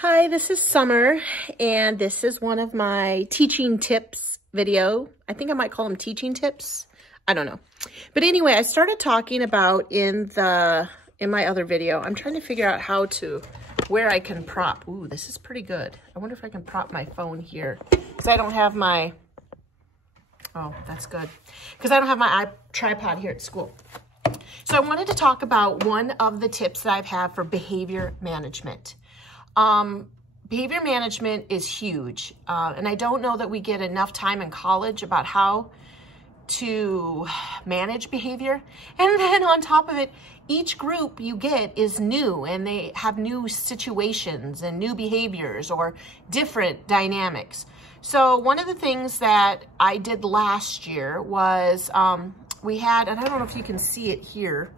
Hi, this is Summer, and this is one of my teaching tips video. I think I might call them teaching tips. I don't know. But anyway, I started talking about in my other video, I'm trying to figure out where I can prop. Ooh, this is pretty good. I wonder if I can prop my phone here because I don't have my, oh, that's good. Because I don't have my tripod here at school. So I wanted to talk about one of the tips that I've had for behavior management. Behavior management is huge, and I don't know that we get enough time in college about how to manage behavior. And then on top of it, each group you get is new, and they have new situations and new behaviors or different dynamics. So one of the things that I did last year was we had, and I don't know if you can see it here,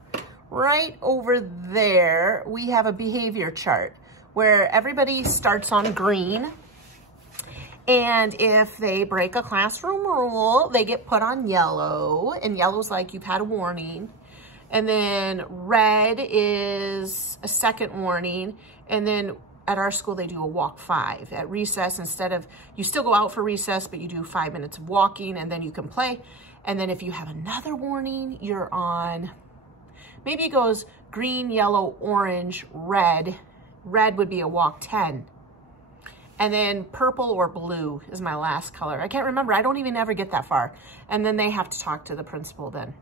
right over there, we have a behavior chart where everybody starts on green, and if they break a classroom rule, they get put on yellow, and yellow's like you've had a warning, and then red is a second warning, and then at our school they do a walk 5. At recess, instead of, you still go out for recess, but you do 5 minutes of walking, and then you can play, and then if you have another warning, you're on, maybe it goes green, yellow, orange, red. Red would be a walk 10. And then purple or blue is my last color. I can't remember. I don't even ever get that far. And then they have to talk to the principal then.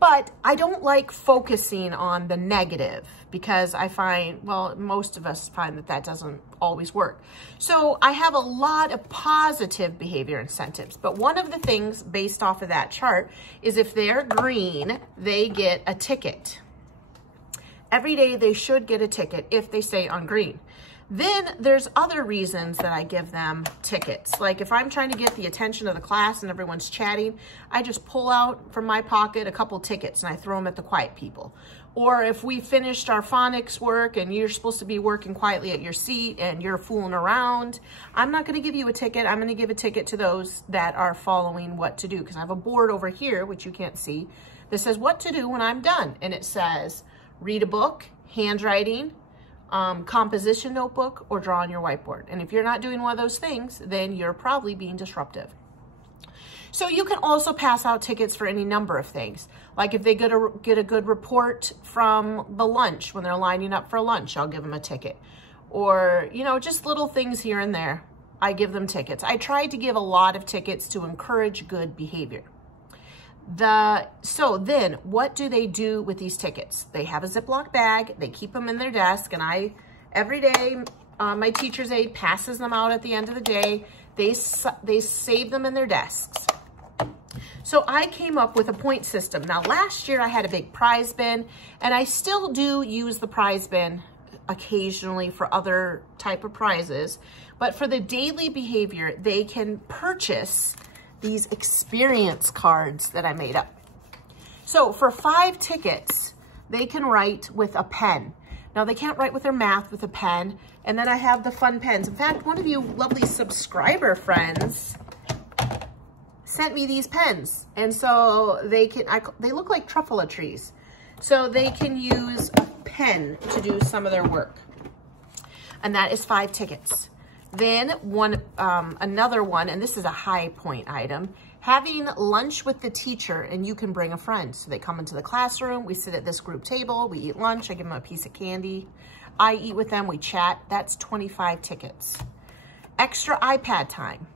But I don't like focusing on the negative because I find, well, most of us find that that doesn't always work. So I have a lot of positive behavior incentives. But one of the things based off of that chart is if they're green, they get a ticket. Every day they should get a ticket if they stay on green. Then there's other reasons that I give them tickets. Like if I'm trying to get the attention of the class and everyone's chatting, I just pull out from my pocket a couple tickets and I throw them at the quiet people. Or if we finished our phonics work and you're supposed to be working quietly at your seat and you're fooling around, I'm not going to give you a ticket. I'm going to give a ticket to those that are following what to do. Because I have a board over here, which you can't see, that says what to do when I'm done. And it says, read a book, handwriting, composition notebook, or draw on your whiteboard. And if you're not doing one of those things, then you're probably being disruptive. So you can also pass out tickets for any number of things. Like if they get a good report from the lunch, when they're lining up for lunch, I'll give them a ticket. Or, you know, just little things here and there, I give them tickets. I try to give a lot of tickets to encourage good behavior. So then what do they do with these tickets? They have a Ziploc bag, they keep them in their desk, and every day, my teacher's aide passes them out at the end of the day. They save them in their desks. So I came up with a point system. Now last year I had a big prize bin, and I still do use the prize bin occasionally for other type of prizes, but for the daily behavior, they can purchase these experience cards that I made up. So for 5 tickets, they can write with a pen. Now they can't write with their math with a pen. And then I have the fun pens. In fact, one of you lovely subscriber friends sent me these pens. And so they look like truffula trees. So they can use a pen to do some of their work. And that is 5 tickets. Then another one, and this is a high point item, having lunch with the teacher, and you can bring a friend. So they come into the classroom, we sit at this group table, we eat lunch, I give them a piece of candy, I eat with them, we chat. That's 25 tickets. Extra iPad time.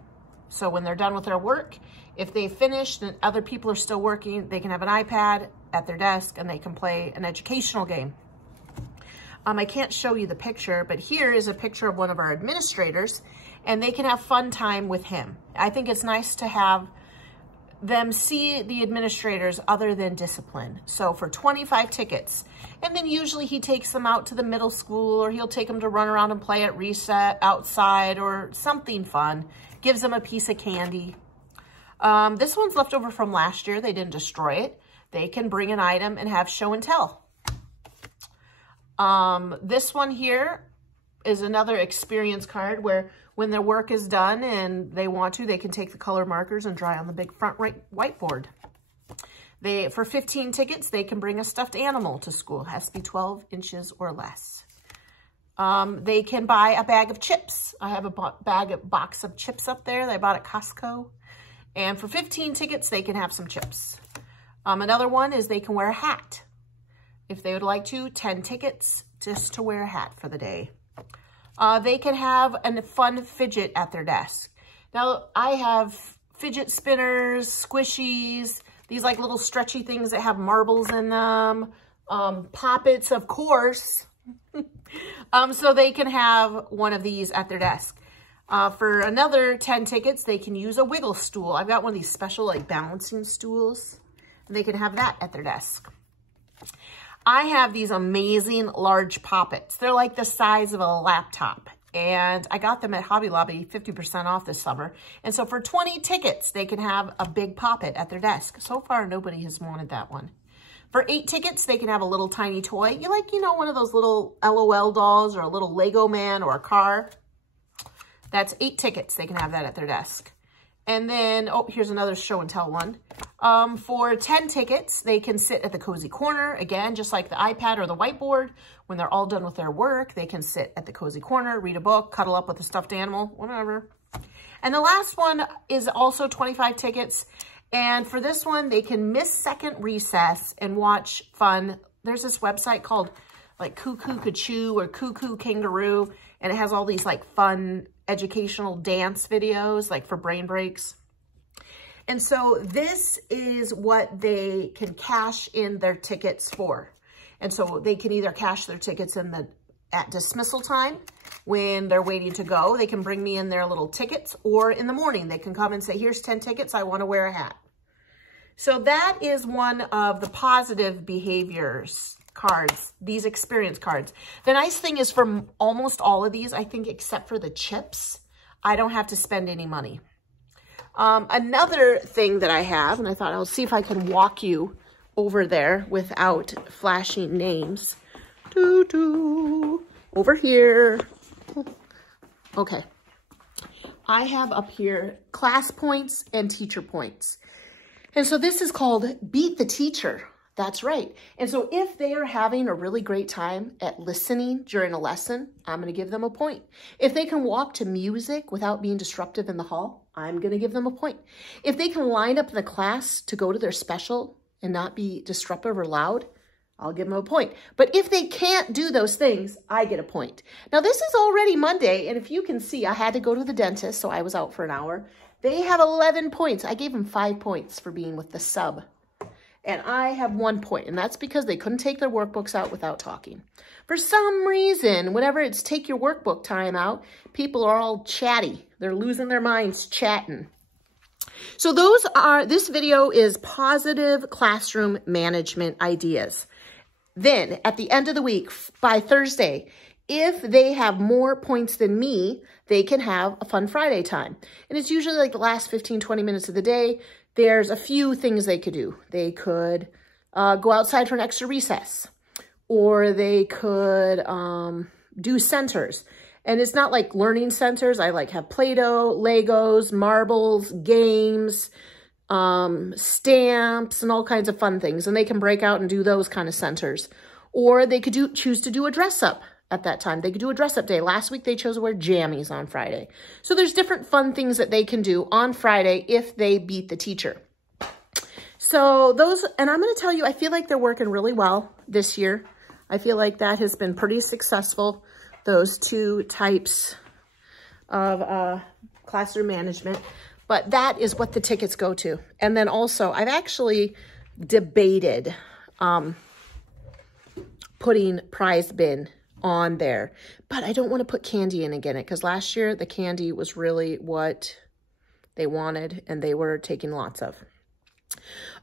So when they're done with their work, if they finished and other people are still working, they can have an iPad at their desk and they can play an educational game. I can't show you the picture, but here is a picture of one of our administrators, and they can have fun time with him. I think it's nice to have them see the administrators other than discipline. So for 25 tickets, and then usually he takes them out to the middle school, or he'll take them to run around and play at reset outside or something fun, gives them a piece of candy. This one's left over from last year. They didn't destroy it. They can bring an item and have show and tell. This one here is another experience card where when their work is done and they want to, they can take the color markers and draw on the big front right whiteboard. For 15 tickets, they can bring a stuffed animal to school. It has to be 12 inches or less. They can buy a bag of chips. I have a box of chips up there that I bought at Costco. And for 15 tickets, they can have some chips. Another one is they can wear a hat. If they would like to, 10 tickets just to wear a hat for the day. They can have a fun fidget at their desk. Now, I have fidget spinners, squishies, these like little stretchy things that have marbles in them, poppets, of course. So they can have one of these at their desk. For another 10 tickets, they can use a wiggle stool. I've got one of these special like balancing stools, and they can have that at their desk. I have these amazing large poppets. They're like the size of a laptop, and I got them at Hobby Lobby 50% off this summer. And so for 20 tickets, they can have a big poppet at their desk. So far, nobody has wanted that one. For 8 tickets, they can have a little tiny toy. You like, you know, one of those little LOL dolls or a little Lego man or a car. That's 8 tickets. They can have that at their desk. And then, oh, here's another show and tell one. For 10 tickets, they can sit at the cozy corner. Again, just like the iPad or the whiteboard. When they're all done with their work, they can sit at the cozy corner, read a book, cuddle up with a stuffed animal, whatever. And the last one is also 25 tickets. And for this one, they can miss second recess and watch fun. There's this website called like Cuckoo Cachoo or Cuckoo Kangaroo. And it has all these like fun educational dance videos, like for brain breaks. And so this is what they can cash in their tickets for. And so they can either cash their tickets at dismissal time when they're waiting to go. They can bring me in their little tickets, or in the morning they can come and say, here's 10 tickets, I want to wear a hat. So that is one of the positive behaviors cards, these experience cards. The nice thing is for almost all of these, I think except for the chips, I don't have to spend any money. Another thing that I have, and I thought I'll see if I can walk you over there without flashing names. Over here. Okay. I have up here class points and teacher points. And so this is called Beat the Teacher. That's right. And so if they are having a really great time at listening during a lesson, I'm going to give them a point. If they can walk to music without being disruptive in the hall, I'm going to give them a point. If they can line up in the class to go to their special and not be disruptive or loud, I'll give them a point. But if they can't do those things, I get a point. Now, this is already Monday, and if you can see, I had to go to the dentist, so I was out for an hour. They have 11 points. I gave them 5 points for being with the sub. And I have 1 point, and that's because they couldn't take their workbooks out without talking. For some reason, whenever it's take your workbook time out, people are all chatty. They're losing their minds chatting. So this video is positive classroom management ideas. Then at the end of the week, by Thursday, if they have more points than me, they can have a Fun Friday time. And it's usually like the last 15, 20 minutes of the day. There's a few things they could do. They could go outside for an extra recess, or they could do centers. And it's not like learning centers. I like have Play-Doh, Legos, marbles, games, stamps, and all kinds of fun things. And they can break out and do those kind of centers. Or they could choose to do a dress up at that time. They could do a dress up day. Last week, they chose to wear jammies on Friday. So there's different fun things that they can do on Friday if they beat the teacher. So those, and I'm going to tell you, I feel like they're working really well this year. I feel like that has been pretty successful, those two types of classroom management. But that is what the tickets go to. And then also, I've actually debated putting prize bin on there, but I don't want to put candy in again, because last year the candy was really what they wanted and they were taking lots of.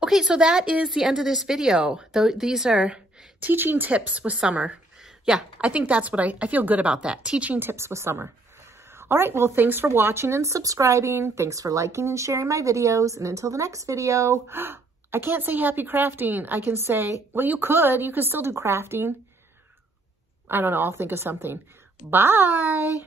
Okay, so that is the end of this video. These are teaching tips with summer. Yeah, I think that's what I feel good about that. Teaching tips with summer. All right, well, thanks for watching and subscribing. Thanks for liking and sharing my videos. And until the next video, I can't say happy crafting. I can say, well, you could still do crafting. I don't know. I'll think of something. Bye.